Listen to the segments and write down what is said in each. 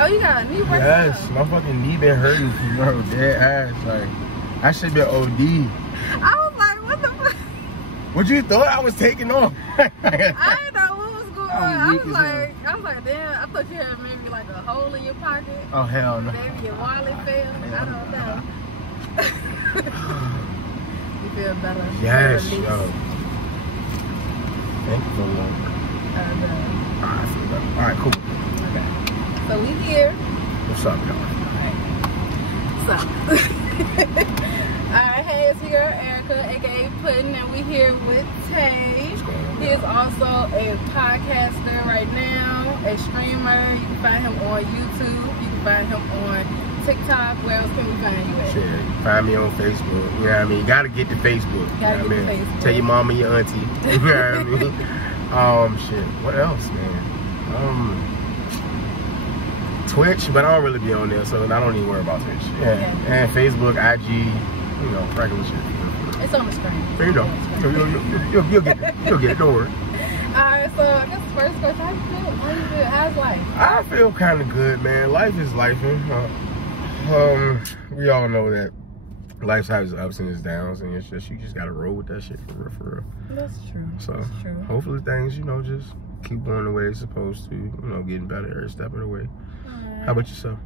Oh, you got a knee brace? Yes, my fucking knee been hurting, bro. Dead ass. Like, I should been OD. I was like, what the fuck? What you thought I was taking off? I didn't know what was going on. I was like, damn, I thought you had maybe like a hole in your pocket. Oh, hell no. Maybe your wallet fell. I don't know. You feel better? Yes, yo. Thank you for that. Alright, I feel better. Alright, cool. Okay. So we here. What's up, y'all? Alright. So. Alright, hey, it's your girl Erica, aka Puddin', and we here with Tay. He is also a podcaster right now, a streamer. You can find him on YouTube. You can find him on TikTok. Where else can we find you at? Shit, find me on Facebook. You know what I mean? Gotta get to Facebook. Gotta get to Facebook. Tell your mama, your auntie. You know what I mean? Shit. What else, man? Twitch, but I don't really be on there, so I don't even worry about Twitch. Yeah. And Facebook, IG, you know, regular shit. It's on the screen. There you go. You'll get it. You'll get it. Don't worry. Alright, so I guess the first question, how you feel? How you feel? How's life? I feel kind of good, man. Life is lifing. We all know that life has its ups and its downs, and it's just, you just gotta roll with that shit for real, for real. That's true. So that's true. Hopefully things, you know, just keep going the way they're supposed to. You know, getting better every step of the way. How about yourself?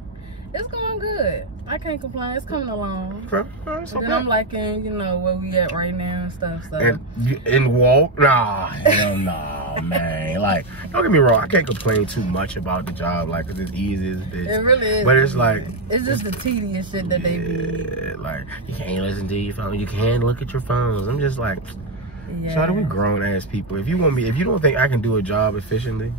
It's going good. I can't complain. It's coming along. Okay. Right, okay. I'm liking, you know, where we at right now and stuff. So. And walk? Nah, hell nah, man. Like, don't get me wrong. I can't complain too much about the job. Like, it's as easy as it is. It really is. But it's like, it's just the tedious shit that they do. Yeah, like, you can't listen to your phone. You can't look at your phones. I'm just like, shout out, we grown ass people. If you don't think I can do a job efficiently,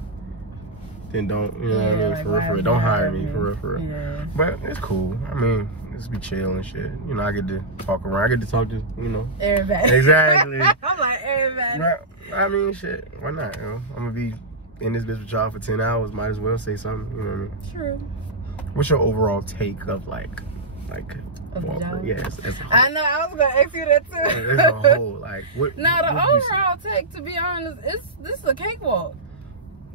then don't, you know what I mean, for real, don't hire me, for real. Yeah. But it's cool. I mean, just be chill and shit. You know, I get to talk around. I get to talk to, you know. Everybody. Exactly. I'm like, everybody. But, I mean, shit, why not, you know? I'm gonna be in this bitch with y'all for 10 hours. Might as well say something, you know what I mean? True. What's your overall take of, like Walker? Yes, as a whole. I know, I was gonna ask you that too. As a whole, like, what? No, the overall take, to be honest, this is a cakewalk.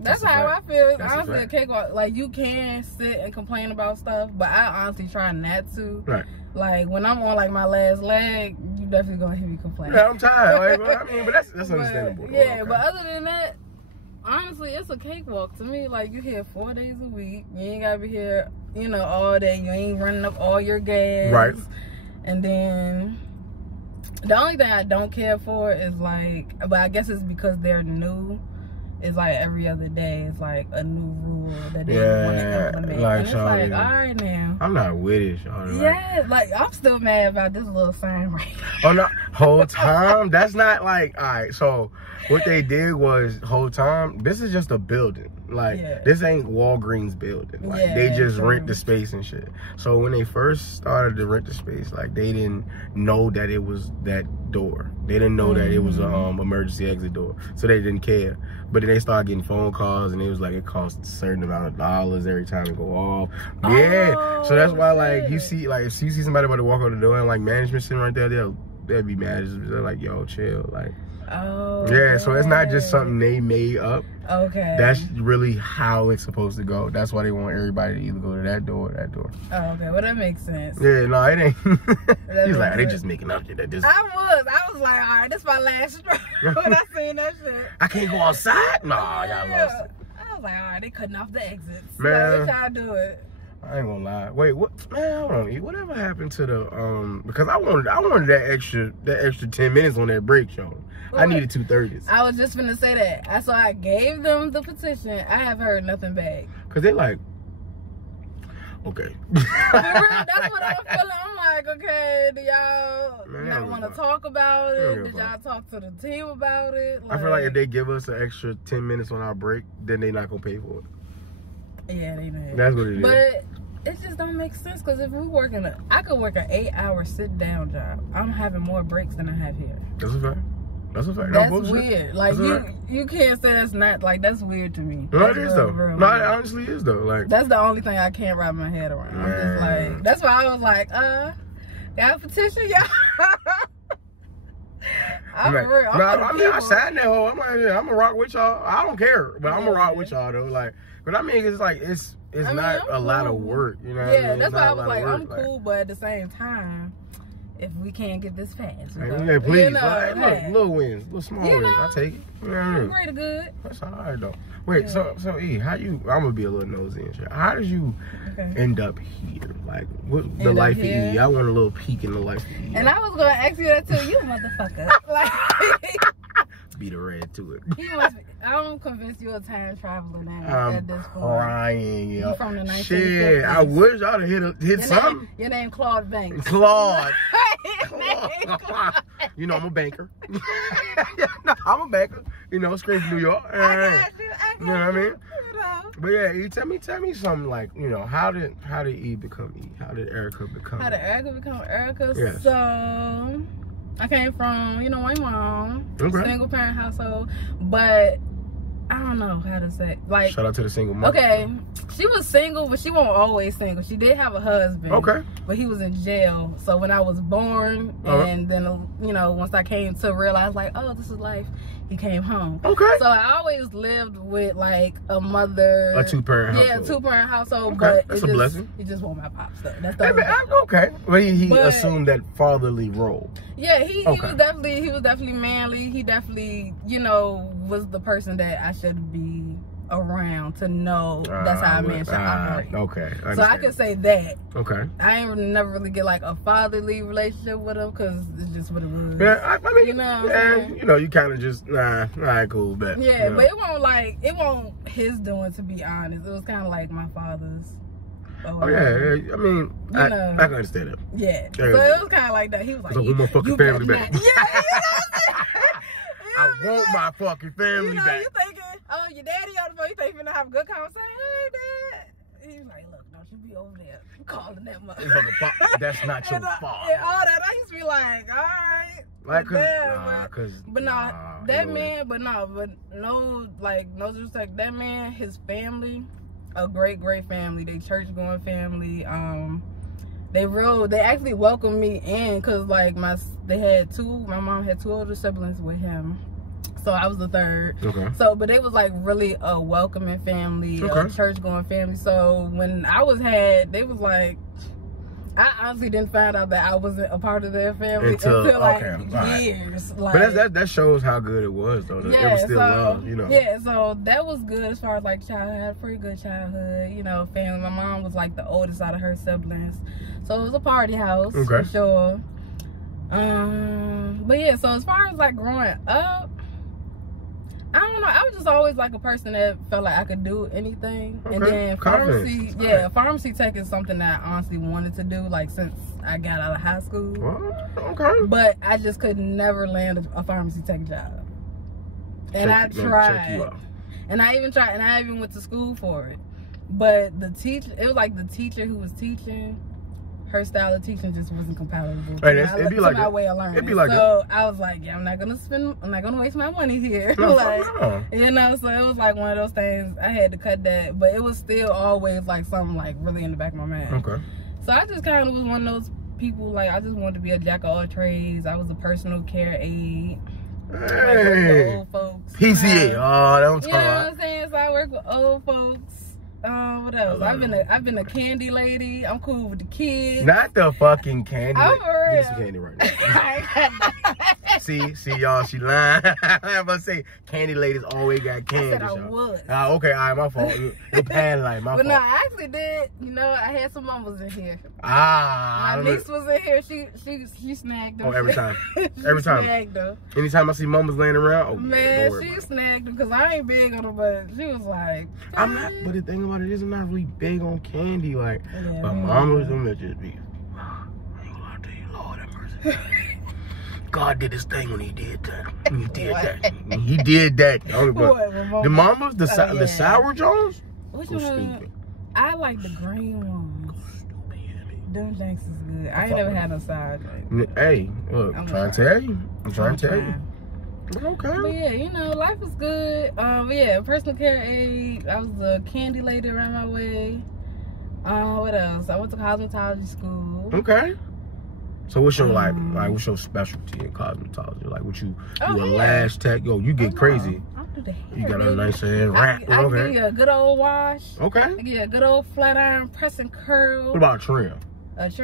That's how I feel. It's honestly a cakewalk. Like, you can sit and complain about stuff, but I honestly try not to. Right. Like, when I'm on, like, my last leg, you definitely gonna hear me complain. Yeah, I'm tired. Like, I mean, but that's understandable. Yeah, but other than that, honestly, it's a cakewalk to me. Like, you here 4 days a week. You ain't gotta be here, you know, all day. You ain't running up all your gas. Right. And then the only thing I don't care for is, like, but I guess it's because they're new. It's like every other day, it's like a new rule that they want to implement. Like, and it's like, all right now. I'm not with it, Shawty. Yeah, like, I'm still mad about this little sign right here. Oh, no, whole time? That's not like, all right, so what they did was, whole time, this is just a building. Like, this ain't Walgreens building. Like, they just rent the space and shit. So when they first started to rent the space, like, they didn't know that it was that door. They didn't know that it was a emergency exit door. So they didn't care. But then they started getting phone calls, and it was like, it costs a certain amount of dollars every time it go off. Yeah. So that's why, like, you see, like, if you see somebody about to walk out the door and, like, management sitting right there, they'll be mad. They're like, yo, chill. Like, yeah, so it's not just something they made up. Okay. That's really how it's supposed to go. That's why they want everybody to either go to that door or that door. Oh, okay. Well, that makes sense. Yeah, no, it ain't. He's like, they just making up shit. I was like, all right, this is my last straw when I seen that shit. I can't go outside? Nah, y'all lost it. I was like, all right, they cutting off the exits. Man. Let y'all do it. I ain't gonna lie. Wait, what? Man, hold on. Whatever happened to the Because I wanted that extra 10 minutes on that break, y'all. I needed 2:30s. I was just finna say that. So I gave them the petition. I have heard nothing back. Cause they like, okay. That's what I'm feeling. I'm like, okay, do y'all not want to talk about it? Did y'all talk to the team about it? Like, I feel like if they give us an extra 10 minutes on our break, then they not gonna pay for it. Yeah, they know. That's what it is. But it just don't make sense, because if we I could work an 8-hour sit-down job. I'm having more breaks than I have here. That's a fact. That's a fact. That's weird. Like, you can't say that's not, like, that's weird to me. No, it is though. No, it honestly is though. Like, that's the only thing I can't wrap my head around. I'm just like, that's why I was like, y'all petition, y'all. I'm for real. I mean, I sat in that hole. I'm like, yeah, I'm gonna rock with y'all. I don't care, but I'm gonna rock with y'all though. Like, but I mean, it's like it's not a lot of work, you know. Yeah, that's why I was like, I'm cool, but at the same time, if we can't get this fast, yeah, please, you know, look, little wins, little small wins, I take it. You know what I mean? Pretty good. That's all right though. Wait, so E, how you? I'm gonna be a little nosy and shit. How did you end up here? Like, what the life of E? I want a little peek in the life of E. And I was gonna ask you that too, you motherfucker. Like, be the red to it. I'm convinced you're a time traveler now at this point. Crying, yo. You from the 1950s. Shit, I wish I'd have hit something. Your name Claude Banks. Claude. You know, I'm a banker. No, I'm a banker. You know, straight from New York. I got you. You know what I mean? You know. But yeah, E, tell me something like, you know, how did E become E? How did Erica become? How did Erica become Erica? Yes. So I came from, you know, my mom, single parent household, but I don't know how to say, like, shout out to the single mother. Okay, she was single, but she wasn't always single. She did have a husband. Okay. But he was in jail. So when I was born, and then, you know, once I came to realize, like, oh, this is life, he came home. Okay. So I always lived with, like, a mother. A two-parent household. Yeah, two-parent household. Okay. But that's a blessing. He just want my pops, though. That's the okay. But he assumed that fatherly role. Yeah, he was definitely manly. He definitely, you know, was the person that I should be around to know that's how a man should operate. Okay. So I could say that. Okay. I ain't never really get like a fatherly relationship with him because it's just what it was. Yeah, I mean, you know, you know, you kind of just cool, but yeah, you know. but it won't his doing, to be honest. It was kind of like my father's. Oh yeah, I mean, I can understand it. Yeah, so it was kind of like that. He was like, "I want my fucking family back." Yeah, I want my fucking family back. You thinking, oh, your daddy on the phone, you think you're gonna have a good conversation? Hey, Dad. He's like, look, don't you be over there calling that mother. That's not your fault. And all that, I used to be like, all right. Like, no disrespect. That man, his family, a great family. They church going family. They actually welcomed me in because like my mom had two older siblings with him, so I was the third. Okay. So, but they was like really a welcoming family, a church going family. So when they was like, I honestly didn't find out that I wasn't a part of their family until like years. Like, but that shows how good it was though. It was still love, you know. Yeah, so that was good as far as like childhood. I had a pretty good childhood, you know, family. My mom was like the oldest out of her siblings, so it was a party house for sure. But yeah, so as far as like growing up, I don't know. I was just always like a person that felt like I could do anything. And then pharmacy tech is something that I honestly wanted to do, like since I got out of high school. But I just could never land a pharmacy tech job. And I tried. And I even went to school for it. But it was like the teacher who was teaching, her style of teaching just wasn't compatible to my way of learning. So I was like, yeah, I'm not gonna waste my money here. You know, so it was like one of those things. I had to cut that, but it was still always like something like really in the back of my mind. Okay. So I just kind of was one of those people, like I just wanted to be a jack of all trades. I was a personal care aide. Hey. Old folks. PCA. Don't talk about. You know what I'm saying? So I work with old folks. What else? I've been a candy lady. I'm cool with the kids. Not the fucking candy. I'm for real. Give me some candy right now. see y'all, she lying. I'm about to say candy ladies always got candy. I said I was. Okay, all right, my fault. Your pan like my fault. But no, I actually did. You know, I had some mamas in here. My niece was in here. She snagged them. Oh, every time. Every time. Snagged them. Anytime I see mamas laying around, man, she snagged them because I ain't big on them, but she was like, I'm not. But the thing about it is, I'm not really big on candy. Like, but mamas, them just be. I ain't gonna lie to you, Lord have mercy. God did his thing when he did that. He did that. The mamas, the sour Jones? Which one? Stupid. I like the green ones. Them drinks is good. I ain't never had no sour drink. Hey, look, I'm trying to tell you. Okay. But yeah, you know, life is good. But yeah, personal care aide. I was a candy lady around my way. What else? I went to cosmetology school. Okay. So what's your like what's your specialty in cosmetology? Like, what you a lash tech? Yo, you get crazy. I'll do the hair. You got a nice hair wrap. I can give you a good old wash. Okay. I give you a good old flat iron press and curl. What about trim?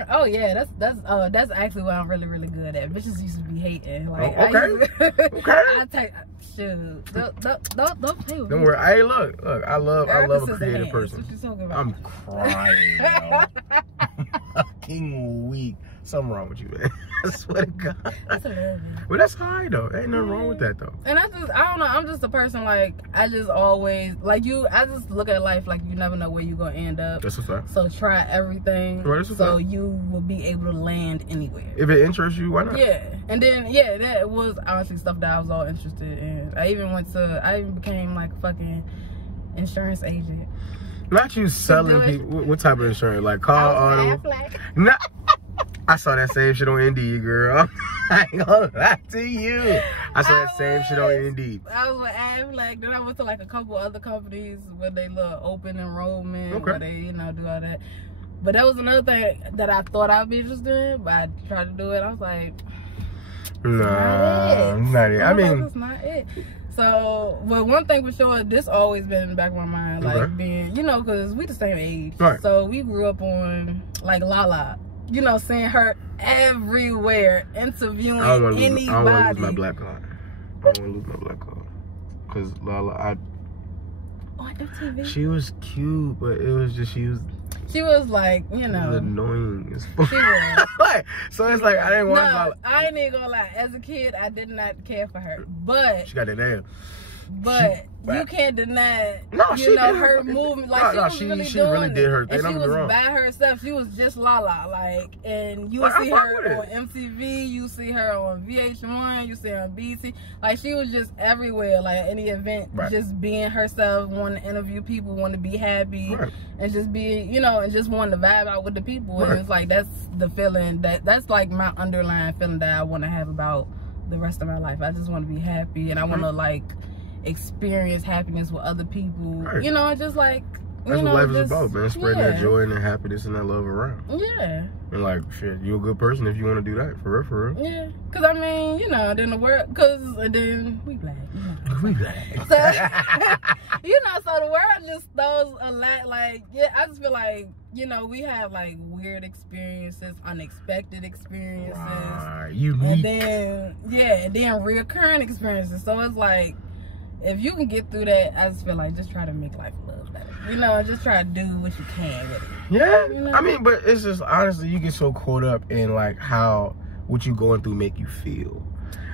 Oh yeah, that's actually what I'm really good at. Bitches used to be hating. Like, okay. I take shoot. Don't play with me. Don't worry. Hey, look. I love a creative person. What you talking about? I'm crying. Yo. Fucking weak. Something wrong with you, man. I swear to God. That's hilarious. Well, that's high though. Ain't nothing wrong with that though. And I don't know. I'm just a person like I just always like you. I just look at life like you never know where you gonna end up. That's a fact. So try everything. Right, that's a so fact. you will be able to land anywhere. If it interests you, why not? Yeah. And then that was honestly stuff that I was all interested in. I even became like a fucking insurance agent. Not you selling people. What type of insurance? Like car, auto? No. I saw that same shit on Indeed, girl. I ain't gonna lie to you. I saw that same shit on Indeed. I was with Aflac. Then I went to like a couple other companies where they look open enrollment, where they, do all that. But that was another thing that I thought I'd be interested in, but I tried to do it. I was like, nah, not it. I mean, that's not it. So, but one thing for sure, this always been in the back of my mind, like being, because we the same age. Right. So we grew up on like Lala. Seeing her everywhere, interviewing anybody. I don't want to lose my black card. I don't want to lose my black card. Because Lala, on MTV? She was cute, but it was just, she was like, She was annoying as fuck. She was. So it's like, I didn't want Lala. I ain't even gonna lie. As a kid, I did not care for her. But. She got that ass. But you can't deny, her movement. Like she really did her thing. And she was by herself. She was just Lala, like, and you would see her on MTV. You see her on VH1. You see her on BT. Like she was just everywhere. Like at any event, just being herself, wanting to interview people, wanting to be happy, and just be, and just wanting to vibe out with the people. And it's like that's the feeling that's like my underlying feeling that I want to have about the rest of my life. I just want to be happy, and I want to like experience happiness with other people, and just like that's what life is about, man. Spreading that joy and that happiness and that love around. Yeah. And like, shit, you're a good person if you want to do that, for real. Yeah. Cause I mean, then the world, then we black. We black. So, so the world just throws a lot. Like, I just feel like, we have like weird experiences, unexpected experiences, unique, and then reoccurring experiences. So it's like, if you can get through that, I just feel like just try to make life a little better. Just try to do what you can with it. Yeah. I mean, but it's just, honestly, you get so caught up in like what you going through make you feel.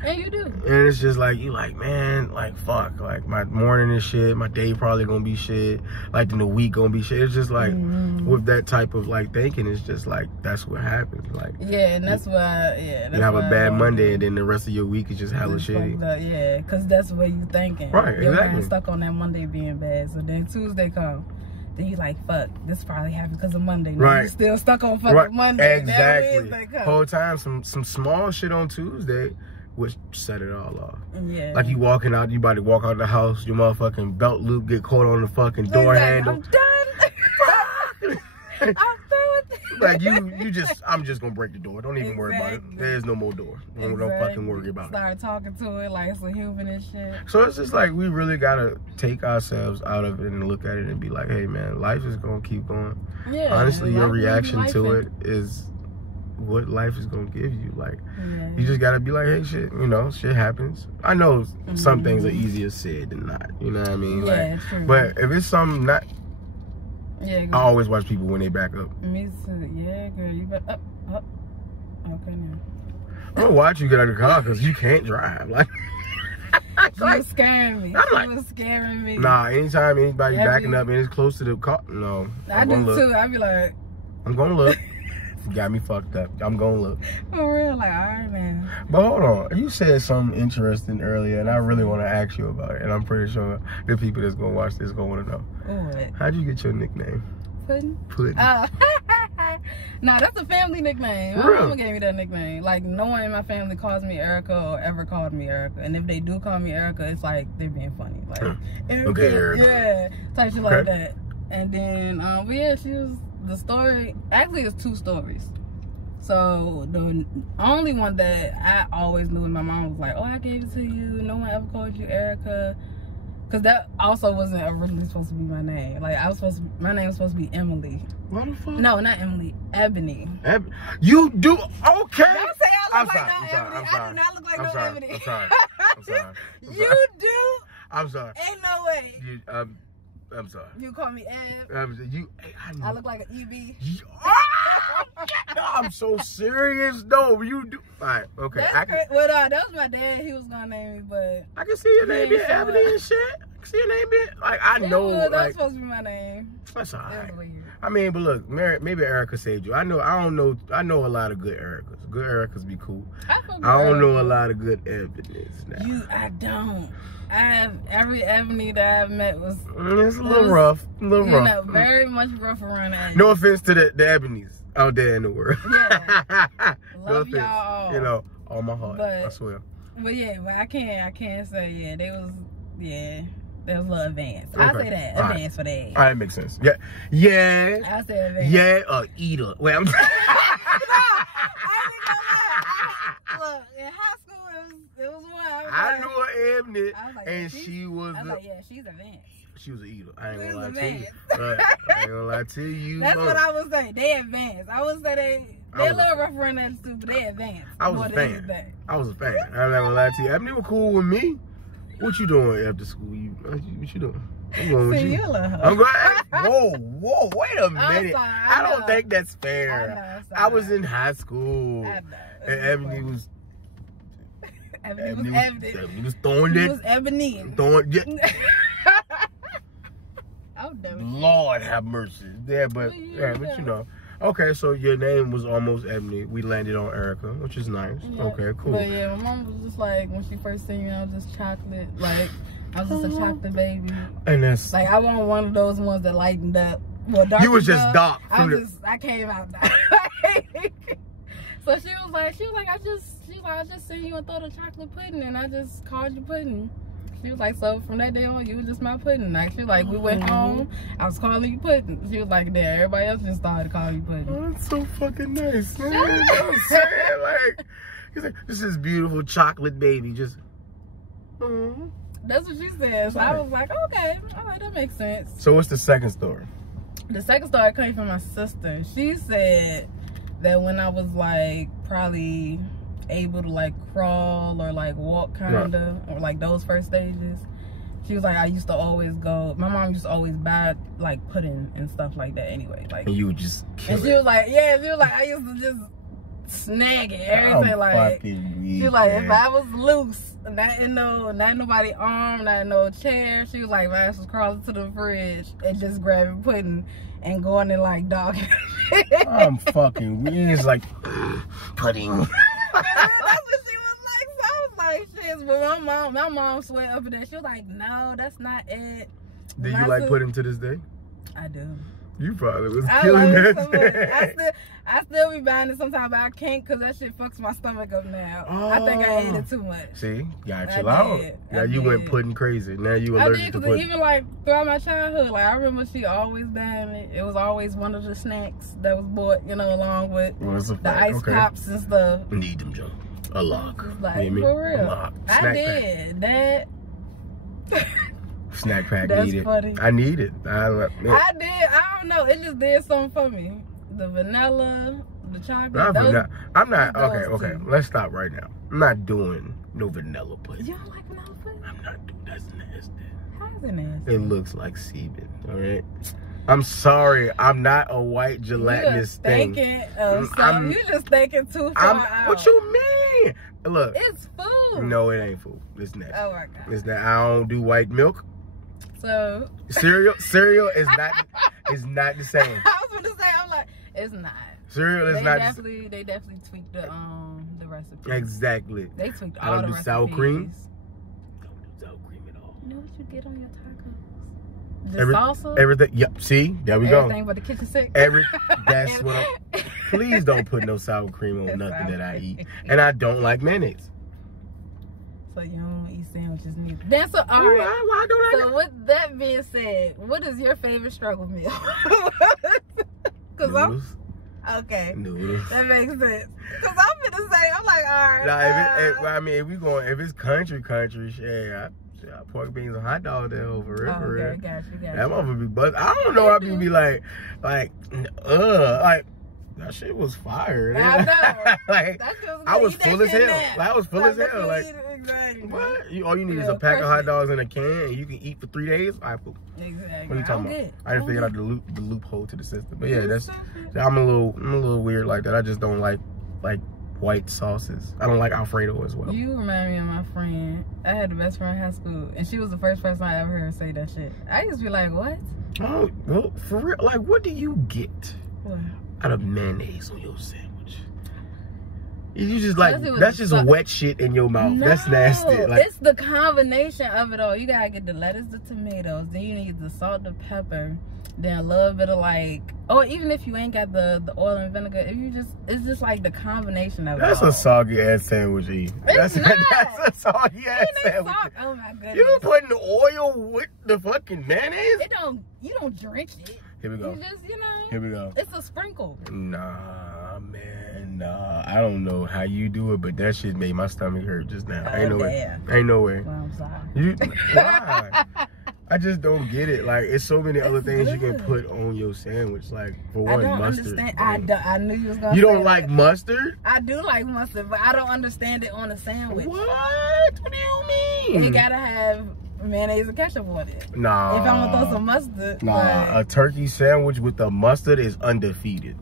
And you do. And it's just like, you like, man, like, fuck. Like, my morning is shit. My day probably gonna be shit. Like, then the week gonna be shit. It's just like, with that type of, like, thinking, it's just like, that's what happens. Like, and that's why, you have a bad Monday, and then the rest of your week is just hella shitty. Because that's the way you thinking. Right, You're exactly. stuck on that Monday being bad. So then Tuesday come. Then you like, fuck, this probably happened because of Monday. Now you're still stuck on fucking Monday. Exactly. Whole time, some small shit on Tuesday would set it all off. Yeah. Like you walking out, you about to walk out the house, your motherfucking belt loop get caught on the fucking door handle. I'm done. I'm through with it. Like I'm just gonna break the door. Don't even worry about it. There's no more door. Don't fucking worry about it. Start talking to it like it's a human and shit. So it's just like we really gotta take ourselves out of it and look at it and be like, hey man, life is gonna keep going. Yeah. Honestly, your reaction to it is what life is gonna give you. Like, you just gotta be like, hey, shit, shit happens. I know some things are easier said than not. You know what I mean? Yeah, like, true. But if it's something not, I always watch people when they back up. Me too. Yeah, girl, you better up. Okay, now. I'm gonna watch you get out of the car because you can't drive. Like, you was scaring me. You was scaring me. Nah, anytime anybody backing up and it's close to the car, no. I do too. I be like, I'm gonna look. You got me fucked up. I'm gonna look. For real, like, all right, man. But hold on. You said something interesting earlier, and I really want to ask you about it. And I'm pretty sure the people that's gonna watch this gonna want to know. What? How'd you get your nickname? Pudding. Pudding. Nah, that's a family nickname. My mama gave me that nickname. Like, no one in my family calls me Erica or ever called me Erica. And if they do call me Erica, it's like they're being funny. Like, okay, Erica. Yeah, type shit like that. And then, but yeah, she was. The story, actually it's two stories. So the only one that I always knew, and my mom was like, "Oh, I gave it to you. No one ever called you Erica," because that also wasn't originally supposed to be my name. Like my name was supposed to be Emily. What the fuck? No, not Emily. Ebony. You do okay? Don't say I look like no Ebony. I do not look like no Ebony. I'm sorry. You do? I'm sorry. Ain't no way. I'm sorry. You call me Eb. I look like an EB. No, I'm so serious. No, you do. All right, okay. Well, that was my dad. He was gonna name me, but I can see your name being Ebony and shit. I can see your name being I know. That was supposed to be my name. That's all right. I mean, but look, maybe Erica saved you. I know a lot of good Ericas. Good Ericas be cool. I don't know a lot of good Ebonies now. I don't. Every Ebony that I've met was it's a little rough. Very much rough around the edges. No offense to the Ebonies out there in the world. Yeah. No Love y'all. You know, all my heart. I swear. But yeah, I can't say they was a little advanced. Okay. I say that. Advanced for that. All right, makes sense. Yeah. I say advanced. Yeah, eater. Wait, I'm I ain't gonna lie. Look, in high school it was one. I knew her Ebony, and she was. I was like, yeah, she's advanced. She was an eater. I ain't gonna lie to you. Right. I ain't gonna lie to you. That's what I would say. They advanced. I would say they're a little rough around that too, but they advanced. I was a fan. I'm not gonna lie to you. Ebony was cool with me. What you doing after school? What you doing? I'm going with you. I'm going. Whoa! Wait a minute. I don't think that's fair. I was in high school, and Ebony was. Ebony was throwing it. She was Ebony. Throwing it. Lord have mercy. Yeah, but you know. Okay, so your name was almost Ebony. We landed on Erica, which is nice. Yeah. Okay, cool. But yeah, my mom was just like, when she first seen me, I was just chocolate. Like, I was just a chocolate baby. And that's like, I wasn't one of those ones that lightened up. Well, dark. You was just dark. I came out dark. So she was like, I just seen you and thought of chocolate pudding, and I just called you Pudding. She was like, so from that day on, you was just my Pudding. Like, she was like, we went home, I was calling you Pudding. She was like, yeah, everybody else just started calling you Pudding. Oh, that's so fucking nice, man. I'm saying, like, he's like, this is beautiful chocolate baby, just. That's what she said. So I was like, okay, all right, that makes sense. So what's the second story? The second story came from my sister. She said that when I was like probably able to like crawl or like walk kind of, or like those first stages, she was like, I used to always go, my mom used to always buy like pudding and stuff like that anyway. Like, and you would just kill and she was like, yeah, she was like, I used to just snag it, everything. Like, she was like, if I was loose, not nobody arm, not no chair, she was like, my ass was crawling to the fridge and just grabbing pudding and going in like dog. I'm fucking weird. It's like pudding. That's what she was like. So I was like, shit. But my mom swear up at that. She was like, no, that's not it. Do you like pudding to this day? I do. You probably was killing that. I still be buying it sometimes, but I can't because that shit fucks my stomach up now. I think I ate it too much. See, gotta chill out. Now you went pudding crazy. Now you allergic to pudding. Even like throughout my childhood, like I remember she always buying it. It was always one of the snacks that was bought, you know, along with the ice pops and stuff. Need them, Joe. A lock. Like, for real. I did that. Snack pack. That's need it. Funny. I need it. I did. I don't know. It just did something for me. The vanilla, the chocolate. I'm not. Okay. Let's stop right now. I'm not doing no vanilla pudding. You don't like vanilla pudding? I'm not doing. That's nasty. How is it nasty? It looks like semen. All right. I'm sorry. I'm not a white gelatinous thing. You just thinking too far out. What you mean? Look. It's food. No, it ain't food. It's nasty. Oh my God. It's not. I don't do white milk. So cereal is not the same. I was gonna say, I'm like, it's not. Cereal is not. They definitely tweaked the recipe. Exactly. They tweaked all the recipes. Sour cream. Don't do sour cream at all. You know what you get on your tacos? Salsa. Everything. Yep. See, there we go. Everything but the kitchen sink. That's what I'm. Please don't put no sour cream on nothing that I eat, and I don't like mayonnaise. So you don't eat sandwiches neither. That's all right. Why don't I? So with that being said, what is your favorite struggle meal? Noodles. Okay. Noodles. That makes sense. Cause I'm gonna say, I'm like, all right. Nah, I mean, if it's country, shit, pork beans and hot dog there over for real. Okay, got you. That motherfucker be buzz. I don't know how people be like, that shit was fire. I know. Like, I was full as hell. Like, I was full as hell. Like, exactly. what? All you need is a pack of hot dogs in a can, and you can eat for 3 days. All right, cool. Exactly. What are you talking about? I didn't figure out the loophole to the system. But yeah, I'm a little weird like that. I just don't like white sauces. I don't like Alfredo as well. You remind me of my friend. I had the best friend in high school, and she was the first person I ever heard say that shit. I used to be like, what? Oh, well, for real, like, what do you get What? out of mayonnaise on your sandwich? You just like, that's just wet shit in your mouth. No, that's nasty. Like, it's the combination of it all. You gotta get the lettuce, the tomatoes, then you need the salt, the pepper, then a little bit of like, or even if you ain't got the oil and vinegar, if you just, it's just like the combination of it. That's a soggy ass sandwich, E. That's a soggy ass sandwich. Oh my goodness. You putting the oil with the fucking mayonnaise? You don't drench it. Here we go. You just, Here we go. It's a sprinkle. Nah, man, nah. I don't know how you do it, but that shit made my stomach hurt just now. Ain't no way. Ain't no way. Well, I'm sorry. Why? I just don't get it. Like, it's so many other things you can put on your sandwich. Like, for one, mustard. I knew you was gonna. You don't like mustard? I do like mustard, but I don't understand it on a sandwich. What? What do you mean? You gotta have mayonnaise and ketchup on it. Nah. If I'm gonna throw some mustard. Nah, a turkey sandwich with the mustard is undefeated.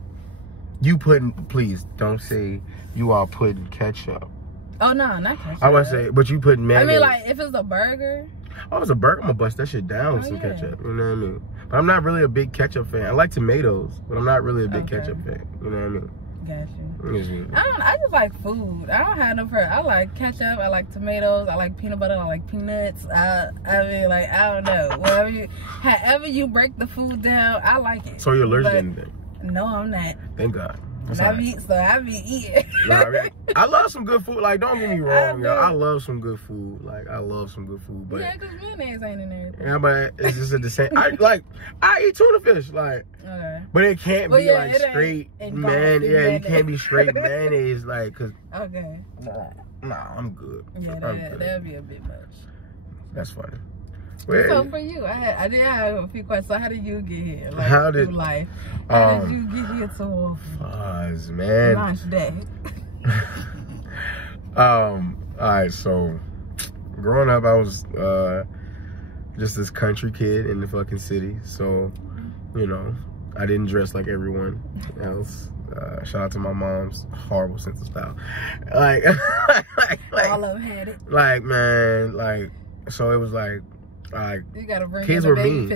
You putting, please don't say you are putting ketchup. Oh no, not ketchup. I would say, but you putting mayonnaise. I mean, like, if it's a burger. Oh, it's a burger, I'm gonna bust that shit down with some ketchup. You know what I mean? But I'm not really a big ketchup fan. I like tomatoes, but I'm not really a big ketchup fan. You know what I mean? Got you. I just like food. I don't have no preference. I like ketchup. I like tomatoes. I like peanut butter. I like peanuts. I mean, like, I don't know. However you break the food down, I like it. So you're allergic to anything? No, I'm not. Thank God. I be eating. I love some good food. Like, don't get me wrong, yo. I love some good food. Like, I love some good food. But yeah, because mayonnaise ain't in there. Yeah, but it's just the same. I eat tuna fish. Like, okay. But it can't be like straight you can't be straight mayonnaise. Like, cause okay. Nah, I'm good. Yeah, that'd be a bit much. That's funny. So for you, I did have a few questions. So how did you get here? Like, how did life? How did you get here to Fuzz, man. Launch day. All right, so growing up, I was just this country kid in the fucking city. So, you know, I didn't dress like everyone else. Shout out to my mom's horrible sense of style. Like all of them had it. Like, man, like, so it was like you gotta bring kids were mean.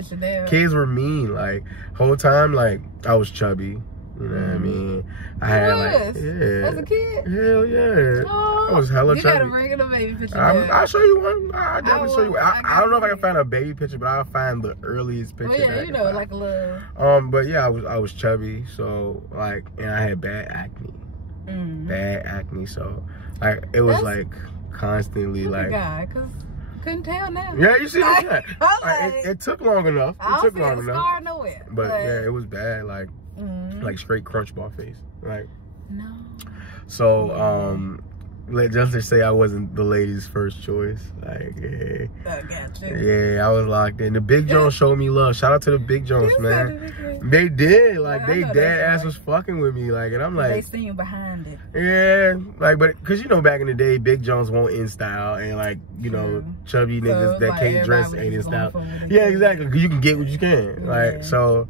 Kids were mean. Like, whole time, like, I was chubby. You know what I mean? I had like, as a kid? Hell yeah. I was hella chubby. You gotta bring in a baby picture. I'll show you one. I'll definitely show you one. I don't know if I can find a baby picture, but I'll find the earliest picture. Oh yeah, you know, like a little. But yeah, I was chubby, so like, and I had bad acne. Bad acne, so like it was like constantly like. Couldn't tell now. Yeah, you see that? It took long enough. It took long enough. Scar nowhere. But yeah, it was bad. Like, like straight crunch bar face. Like. No. So let's just say I wasn't the lady's first choice. Like, yeah. I got you. Yeah, I was locked in. The Big Jones showed me love. Shout out to the Big Jones, man. They did. Like, they dead ass was fucking with me. Like, and I'm like. They seen behind it. Yeah. Like, but, cause you know, back in the day, Big Jones won't in style. And like, you know, chubby niggas that can't dress ain't in style. Yeah, exactly. Cause you can get what you can. Like, so.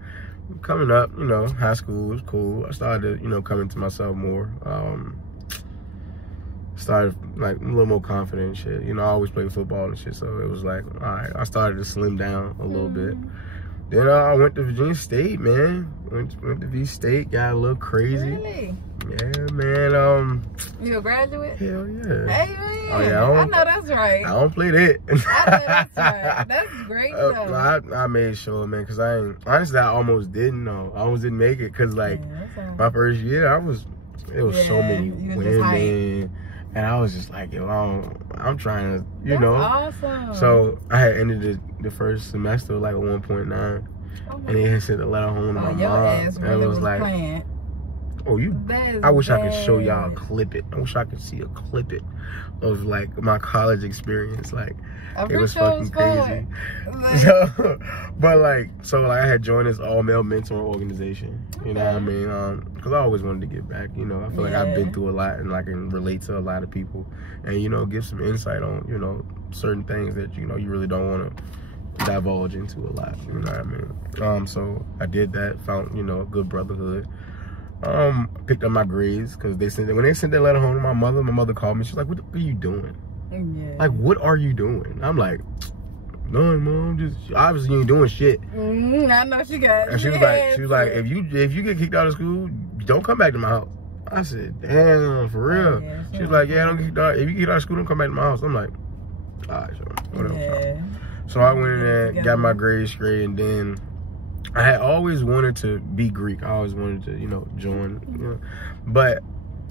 Coming up, you know, high school was cool. I started, you know, coming to myself more. Started like a little more confident and shit. You know, I always played football and shit, so it was like, all right. I started to slim down a little bit. Then I went to Virginia State, man. Went to V State, got a little crazy. Really? Yeah, man. You a graduate? Hell yeah. Hey, man. Oh, yeah, I know that's right. I don't play that. I know that's right. That's great, though. I made sure, man, because honestly, I almost didn't know. I almost didn't make it, because, like, my first year, it was so many women. And I was just like, yo, I'm trying to, you know. Awesome. So I had ended the first semester like a 1.9. And they had sent a letter home to my mom. Ass really and it was like, playing. Oh, I wish I could show y'all a clip it. I wish I could see a clip it of like my college experience. Like it was fucking crazy. But like I had joined this all-male mentor organization. You know what I mean? Because I always wanted to give back. You know, I feel like I've been through a lot and I can relate to a lot of people, and you know, give some insight on certain things that you really don't want to divulge into a lot. You know what I mean? So I did that. Found a good brotherhood. Picked up my grades because when they sent that letter home to my mother called me. She's like, "What are you doing? Like, what are you doing?" I'm like, "None, Mom. Just obviously you ain't doing shit." I know she got. And she was like, if you get kicked out of school, don't come back to my house. I said, "Damn, for real." Yeah, she was like, "Yeah, don't get kicked out. If you get out of school, don't come back to my house." I'm like, "All right, sure, whatever." Yeah. So I went in there, got my grades straight, and then I had always wanted to be Greek. I always wanted to, join, But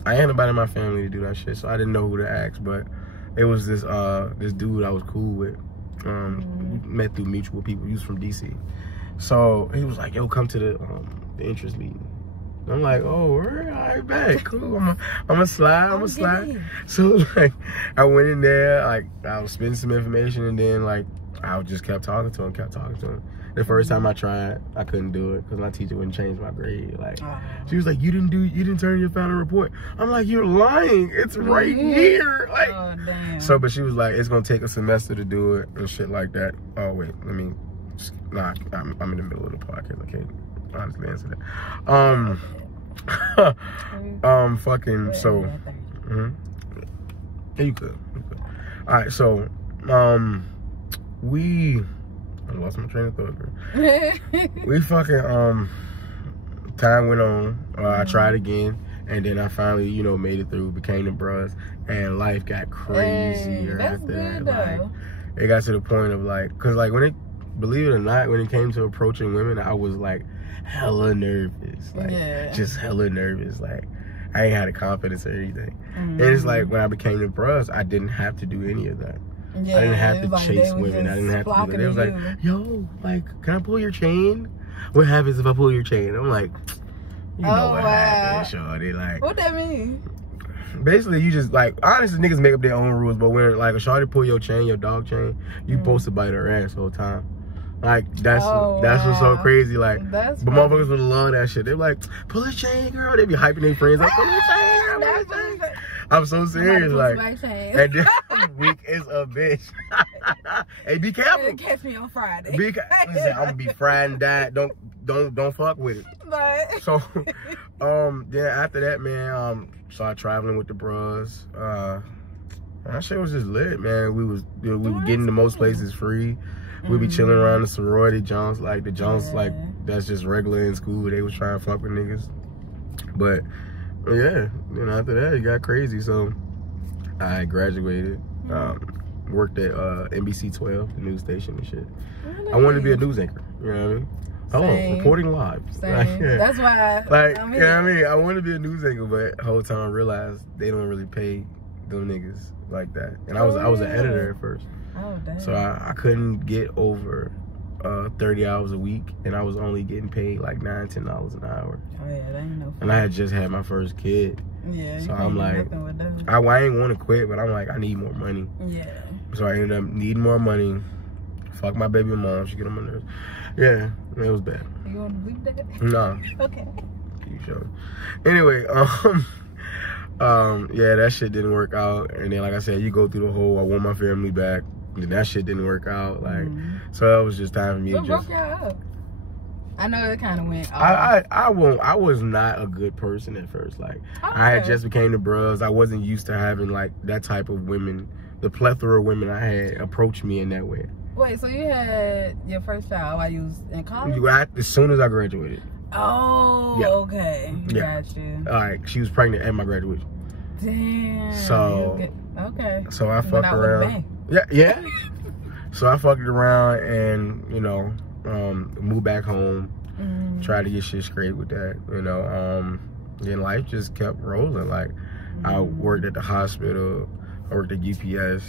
I ain't nobody in my family to do that shit, so I didn't know who to ask. But it was this dude I was cool with. We met through mutual people. He was from DC. So he was like, "Yo, come to the interest meeting." I'm like, "Oh, all right, bet, cool. I'm gonna slide. So like, I went in there, like I was spitting some information, and then like I just kept talking to him. The first time I tried, I couldn't do it because my teacher wouldn't change my grade. Like, she was like, "You didn't turn your final report." I'm like, "You're lying. It's right here." Like, oh, damn. So, but she was like, "It's gonna take a semester to do it and shit like that." Oh wait, I'm in the middle of the podcast. I can't honestly answer that. Fucking so. Yeah, you could. All right, so, I lost my train of thought, girl. We fucking, time went on. I tried again, and then I finally, made it through, became the bros, and life got crazier after that. Like, it got to the point of like, cause like believe it or not, when it came to approaching women, I was like hella nervous, like just hella nervous. Like I ain't had the confidence or anything. And it's like when I became the bros, I didn't have to do any of that. Yeah, I didn't have to chase women. I didn't have to do that. They was like, "Yo, like, can I pull your chain? What happens if I pull your chain?" I'm like, "You know what happens, shorty." Like, what that mean? Basically, you just like, honestly, niggas make up their own rules. But when like a shorty pull your chain, your dog chain, you supposed to bite her ass the whole time. Like that's what's so crazy. Like, but motherfuckers would love that shit. They're like, "Pull his chain, girl." They be hyping their friends like, "Pull his chain, girl, pull his chain." I'm so serious, like, and this week is a bitch. Hey, be careful. Catch me on Friday. Listen, I'm gonna be fried and died. Don't fuck with it. But so, then after that, man, started traveling with the bros. That shit was just lit, man. We were getting to most places free. We be chilling around the sorority Jones, like the Jones, like that's just regular in school. They was trying to fuck with niggas, but. Yeah, after that, it got crazy. So I graduated, worked at NBC 12, the news station and shit. I wanted to be a news anchor, you know what I mean? Oh, reporting live. Like, that's why you know what I mean? I wanted to be a news anchor, but the whole time I realized they don't really pay them niggas like that. And I was an editor at first. Oh, damn. So I couldn't get over 30 hours a week, and I was only getting paid like $9-10 an hour. Oh yeah, that ain't no fun. And I had just had my first kid. Yeah, so I'm like, I ain't want to quit, but I'm like, I need more money. Yeah. So I ended up needing more money. Fuck my baby mom, she get on my nerves. Yeah, it was bad. You want to believe that? No. Okay. You sure? Anyway, yeah, that shit didn't work out, and then like I said, you go through the whole I want my family back. And that shit didn't work out, like, so it was just time for me to just. What broke y'all up? I know it kind of went off. I was not a good person at first. Like, I had just became the bros. I wasn't used to having like that type of women, the plethora of women I had approach me in that way. Wait, so you had your first child while you was in college? As soon as I graduated. Oh, yeah. Okay. Yeah. Got you. All right, she was pregnant at my graduation. Damn. So. Okay. So I fucked around. Yeah. So I fucked around and, moved back home, tried to get shit straight with that, then life just kept rolling. Like, I worked at the hospital, I worked at UPS,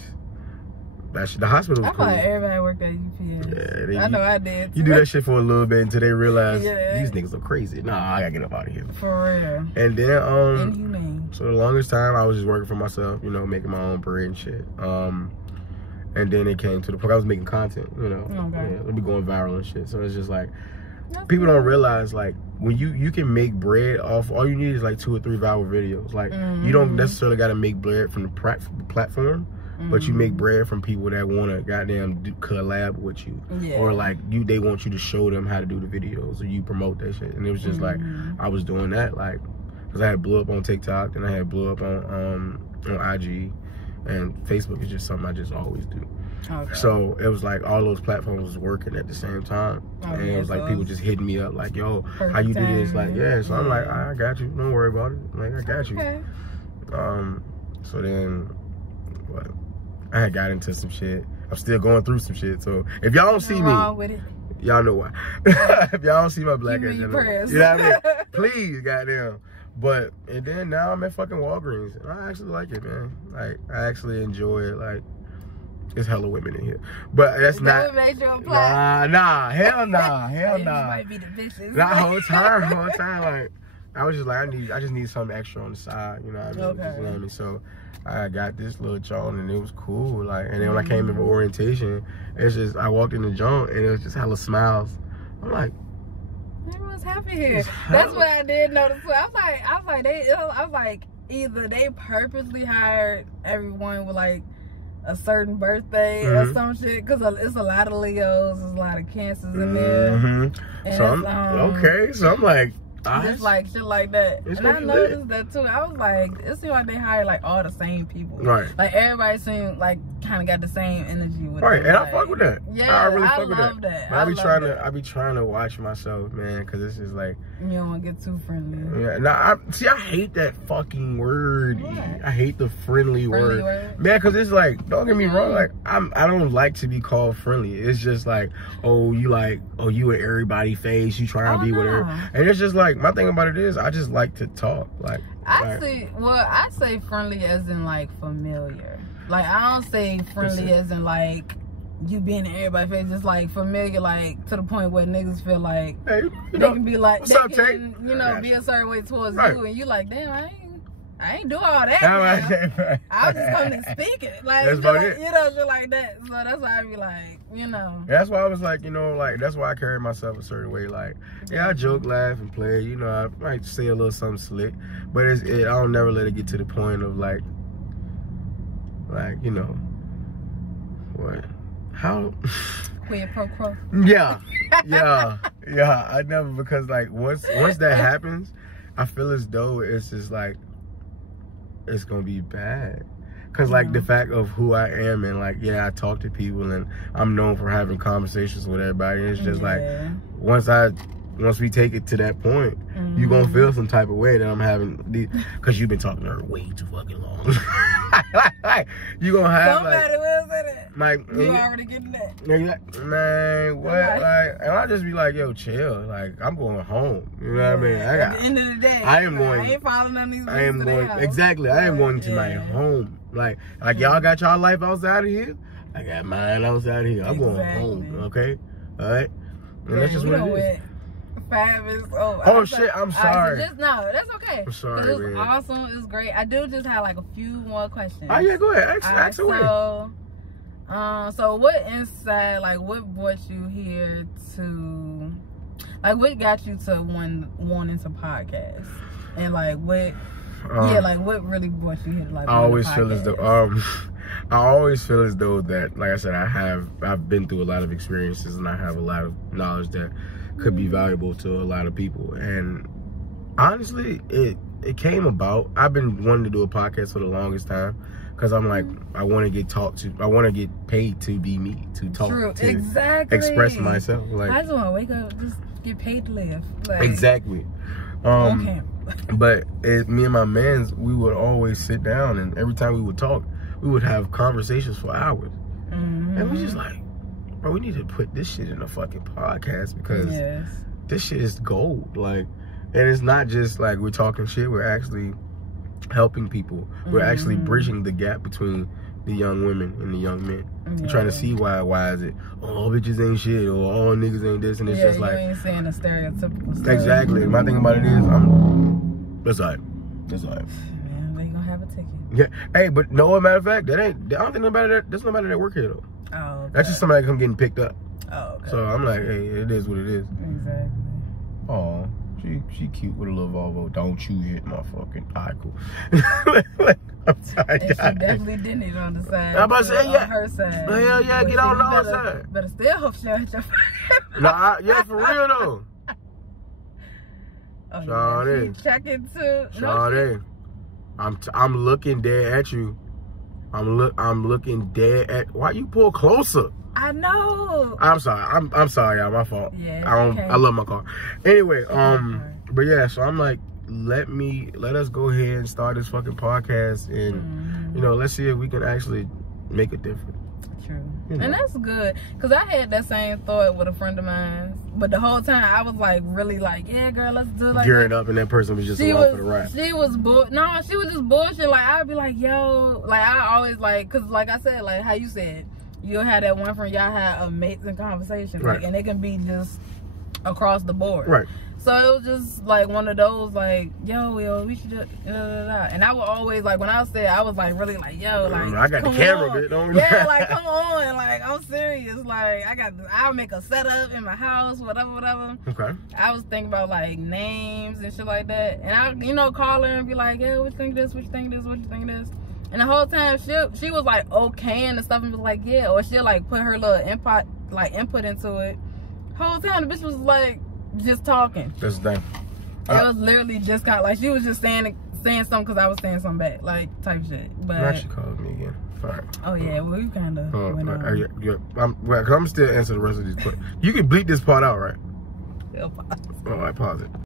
the hospital was cool. I feel like everybody worked at UPS. Yeah, I know I did. You do that shit for a little bit until they realize these niggas are crazy. Nah, I gotta get up out of here. For real. And then Inhumane. So the longest time I was just working for myself, you know, making my own bread and shit. And then it came to the point I was making content, you know. Okay. It'll be going viral and shit. So it's just like people don't realize like when you can make bread off, all you need is like 2 or 3 viral videos. Like you don't necessarily got to make bread from the platform, but you make bread from people that want to goddamn collab with you, or like they want you to show them how to do the videos, or you promote that shit. And it was just like I was doing that, like, because I had blew up on TikTok, and I had blew up on IG, and Facebook is just something I just always do. Okay. So it was like all those platforms was working at the same time, and it was like people just hitting me up like, "Yo, how you do this?" Like, yeah. So I'm like, I got you. Don't worry about it. Like, I got you. Okay. So then, what? I had got into some shit. I'm still going through some shit. So if y'all don't see me, y'all know why. If y'all don't see my black ass, you know what I mean? Please, goddamn. But and then now I'm at fucking Walgreens, and I actually like it, man. Like, I actually enjoy it. Like, there's hella women in here, but that's not. Nah, hell nah. Might be the bitches. Not whole time. Like, I was just like, I just need something extra on the side, you know what I mean? Okay. Just, you know what I mean? So I got this little joint, and it was cool. Like, and then when I came in for orientation, it's just I walked in the joint, and it was just hella smiles. I'm like, everyone's happy here. That's what I did notice too. I was like, either they purposely hired everyone with like a certain birthday or some shit, because it's a lot of Leos, there's a lot of Cancers in there. So I'm okay. So I'm like, just like shit like that. And I noticed that too. I was like, it seemed like they hired like all the same people. Right. Like everybody seemed like kind of got the same energy with right. Them. And like, I fuck with that. Yeah, I really fuck with that. But I be trying to watch myself, man, because this is like, you don't want to get too friendly. Yeah. Nah, I hate that fucking word. What? I hate the friendly word. Man, because it's like, don't get me wrong, like I don't like to be called friendly. It's just like, you in everybody face, you trying to be whatever. And it's just like, my thing about it is I just like to talk. Like I say friendly as in like familiar. Like, I don't say friendly as in like you being in everybody's face, just like familiar, like to the point where niggas feel like they can be like, they can, you know, be a certain way towards you, and you like, damn, I ain't do all that. I was just coming to speak it. Like, you know, shit like that. So that's why I be like, you know. That's why I was like, you know, like, that's why I carry myself a certain way. Like, I joke, laugh, and play. You know, I might say a little something slick. But I don't never let it get to the point of like, you know, what? How? Quid pro quo. Yeah. I never, because like once that happens, I feel as though it's just like, it's gonna be bad. Cause like the fact of who I am, and like, I talk to people, and I'm known for having conversations with everybody. And it's just like, once we take it to that point, you gonna feel some type of way that I'm having, cause you've been talking to her way too fucking long. like, you gonna have somebody will say that. Like, you already getting that. Man, what? Like, and I just be like, yo, chill. Like, I'm going home. You know what I mean? At the end of the day, I ain't following none of these. I am going to my home. Like y'all got y'all life outside of here. I got mine outside of here. I'm going home. Okay, all right. And that's just what it is. 5 is over. Oh shit, I'm sorry. So that's okay. I'm sorry, it was awesome. It was great. I do just have like a few more questions. Oh yeah, go ahead. Ask away. So what inside, like, what brought you here to, like, what got you to wanting to podcast, and like what, like what really brought you here? Like, I always feel as though that, like I said, I've been through a lot of experiences, and I have a lot of knowledge that could be valuable to a lot of people. And honestly, it came about. I've been wanting to do a podcast for the longest time, because I'm like, I want to get paid to be me, to talk, to express myself. Like, I just want to wake up, just get paid to live. Like, exactly. Okay. But me and my mans, we would always sit down, and every time we would talk, we would have conversations for hours. And we just like, bro, we need to put this shit in a fucking podcast, because this shit is gold. Like, and it's not just like we're talking shit, we're actually helping people. We're actually bridging the gap between the young women and the young men. You're trying to see why is it all bitches ain't shit or all niggas ain't this, and it's just like you ain't saying a stereotypical story. Exactly. My thing about it is that's all right. Man, they gonna have a ticket. Yeah. Hey, but no, matter of fact, I don't think there's nobody that work here though. Oh, okay. That's just somebody come getting picked up. Oh, okay. So I'm like, hey, it is what it is. Exactly. Oh, she cute with a little Volvo. Don't you hit my fucking eye, cool. I'm sorry, and she definitely didn't hit on the side. I'm about to say, yeah. On her side. Hell yeah, get on the other side. Better still hope she don't hit your Nah, yeah, for real though. Oh, Sade. She checking too. Sade. I'm looking dead at you. I'm looking dead at. Why you pull closer? I know. I'm sorry. I'm sorry, y'all. My fault. Yeah. I love my car. Anyway, but yeah, so I'm like, let us go ahead and start this fucking podcast, and you know, let's see if we can actually make a difference. True. You know. And that's good, because I had that same thought with a friend of mine, but the whole time I was like really like, yeah girl, let's do it like gearing up, and that person was just along for the ride. She was just bullshit. Like I'd be like, yo, like I always like, cause like I said, like how you said, you'll have that one friend, y'all have amazing conversations, right. Like, and it can be just across the board, right? So it was just like one of those, like, yo, we should just, and I would always, like, when I said, I was like, really like, yo, like, I got the camera bit, don't yeah, like, come on, like, I'm serious, like, I'll make a setup in my house, whatever. Okay. I was thinking about, like, names and shit like that, and I, you know, call her and be like, yeah, what you think this, what you think this, what you think this, and the whole time, she was, like, okay and stuff, and was like, yeah, or she'll, like, put her little input into it. Whole time, the bitch was, like, just talking. That's the thing. It was literally just kind of like she was just saying something because I was saying something back, like type shit. But now she called me again. All right. Oh yeah, well you kind of went on. I'm still answering the rest of these questions. You can bleep this part out, right? Still pause. All right, pause it.